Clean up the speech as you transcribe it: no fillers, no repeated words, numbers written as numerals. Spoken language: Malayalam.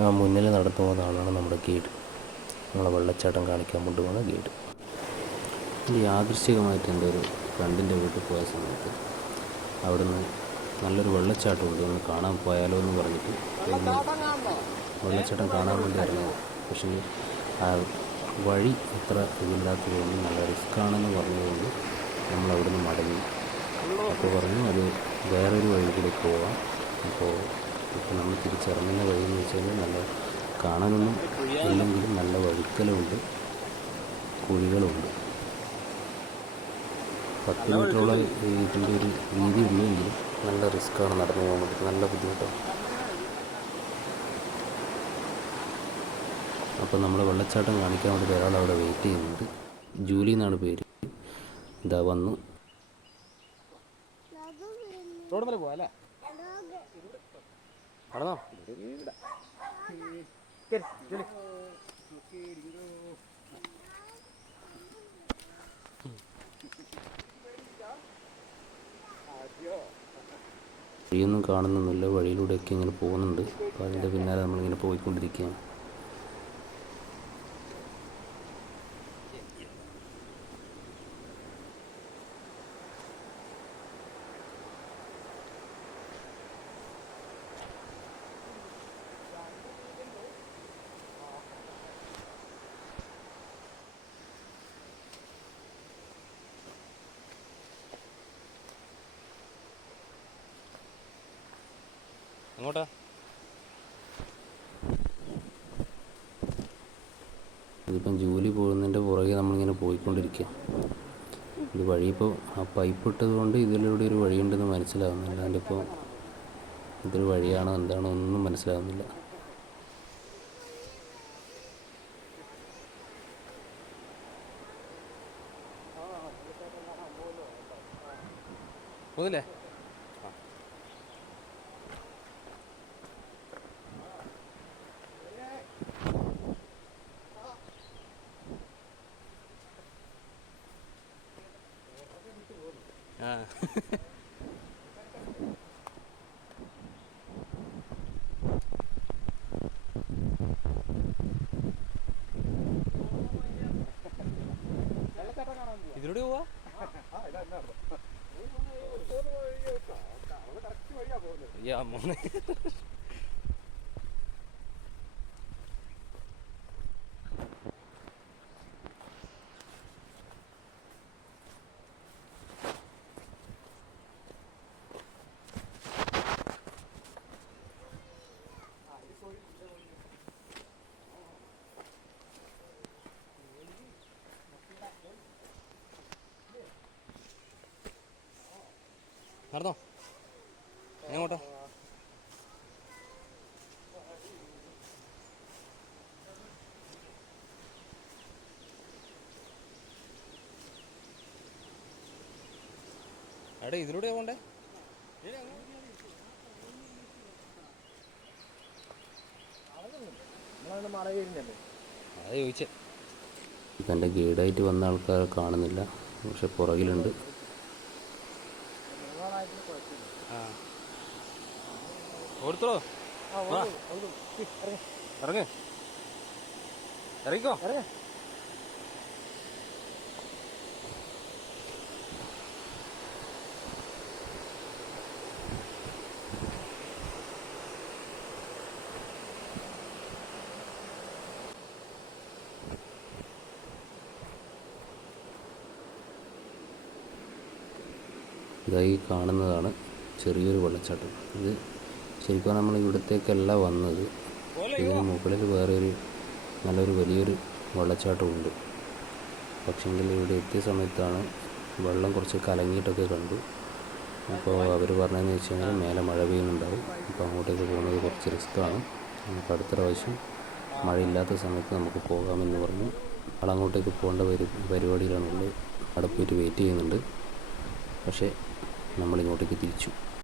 ആ മുന്നിൽ നടന്നു പോകുന്ന ആളാണ് നമ്മുടെ ഗൈഡ്. നമ്മളെ വെള്ളച്ചാട്ടം കാണിക്കാൻ കൊണ്ടുപോകുന്ന ഗൈഡ്. യാദൃശ്ചികമായിട്ട് എൻ്റെ ഒരു ഫ്രണ്ടിൻ്റെ വീട്ടിൽ പോയ സമയത്ത് അവിടുന്ന് നല്ലൊരു വെള്ളച്ചാട്ടമുണ്ട്, ഒന്ന് കാണാൻ പോയാലോ എന്ന് പറഞ്ഞിട്ട് വെള്ളച്ചാട്ടം കാണാൻ വേണ്ടി ഇറങ്ങിയത്. പക്ഷേ ആ വഴി അത്ര ഇതില്ലാത്തതുകൊണ്ട് നല്ല റിസ്ക്കാണെന്ന് പറഞ്ഞതുകൊണ്ട് നമ്മൾ അവിടുന്ന് മടങ്ങി. അപ്പോൾ പറഞ്ഞു അത് വേറൊരു വഴി കൂടി പോവാം. അപ്പോൾ ഇപ്പോൾ നമ്മൾ തിരിച്ചിറങ്ങുന്ന വഴി എന്ന് വെച്ച് കഴിഞ്ഞാൽ നല്ല കാണാനൊന്നും ഇല്ലെങ്കിലും നല്ല വഴുക്കലുമുണ്ട്, കുഴികളുമുണ്ട്. 10 മീറ്ററോളം ഇതിൻ്റെ ഒരു വീതി ഉള്ളെങ്കിലും നല്ല റിസ്ക്കാണ് നടന്നു പോകാൻ വേണ്ടിയിട്ട്, നല്ല ബുദ്ധിമുട്ടാണ്. അപ്പോൾ നമ്മൾ വെള്ളച്ചാട്ടം കാണിക്കാൻ വേണ്ടിയിട്ട് ഒരാൾ അവിടെ വെയിറ്റ് ചെയ്യുന്നുണ്ട്. ജൂലി എന്നാണ് പേര്. ഇതാ വന്നു. വഴിയൊന്നും കാണുന്നൊന്നുമില്ല, വഴിയിലൂടെയൊക്കെ ഇങ്ങനെ പോകുന്നുണ്ട്. അപ്പോൾ അതിൻ്റെ പിന്നാലെ നമ്മളിങ്ങനെ പോയിക്കൊണ്ടിരിക്കുകയാണ്. അങ്ങോട്ടാ ഇതിപ്പം ജോലി പോകുന്നതിൻ്റെ പുറകെ നമ്മളിങ്ങനെ പോയിക്കൊണ്ടിരിക്കുക. ഇത് വഴി ഇപ്പോൾ ആ പൈപ്പ് ഇട്ടത് കൊണ്ട് ഇതിലൂടെ ഒരു വഴിയുണ്ടെന്ന് മനസ്സിലാകുന്നില്ല. അതിൻ്റെ ഇപ്പോൾ ഇതൊരു വഴിയാണോ എന്താണോ ഒന്നും മനസ്സിലാകുന്നില്ല. പോകുന്നില്ലേ? ആ ഇതിലൂടെ പോവാ. നടന്നോ എങ്ങോട്ടാ? എടാ ഇതിലൂടെ പോകണ്ടേ? അതാ ചോദിച്ചേ. ഇപ്പം എൻ്റെ ഗൈഡായിട്ട് വന്ന ആൾക്കാരെ കാണുന്നില്ല, പക്ഷെ പുറകിലുണ്ട്. ഓടുത്തോളൂ, ഇറങ്ങ്, ഇറങ്ങിക്കോ. ഇതായി കാണുന്നതാണ് ചെറിയൊരു വെള്ളച്ചാട്ടം. ഇത് ശരിക്കും നമ്മൾ ഇവിടത്തേക്കല്ല വന്നത്. ഇതിന് മുകളിൽ വേറൊരു നല്ലൊരു വലിയൊരു വെള്ളച്ചാട്ടമുണ്ട്. പക്ഷെങ്കിൽ ഇവിടെ എത്തിയ സമയത്താണ് വെള്ളം കുറച്ച് കലങ്ങിയിട്ടൊക്കെ കണ്ടു. അപ്പോൾ അവർ പറഞ്ഞതെന്ന് വെച്ച് കഴിഞ്ഞാൽ മേലെ മഴ പെയ്യുന്നുണ്ടാവും, അപ്പോൾ അങ്ങോട്ടേക്ക് പോകുന്നത് കുറച്ച് റിസ്ക്കാണ്. നമുക്ക് അടുത്ത പ്രാവശ്യം മഴയില്ലാത്ത സമയത്ത് നമുക്ക് പോകാമെന്ന് പറഞ്ഞു. ആളങ്ങോട്ടേക്ക് പോകേണ്ട പരിപാടിയിലാണുള്ളത്. അവിടെ പോയിട്ട് വെയിറ്റ് ചെയ്യുന്നുണ്ട്. പക്ഷേ നമ്മളിങ്ങോട്ടേക്ക് തിരിച്ചു.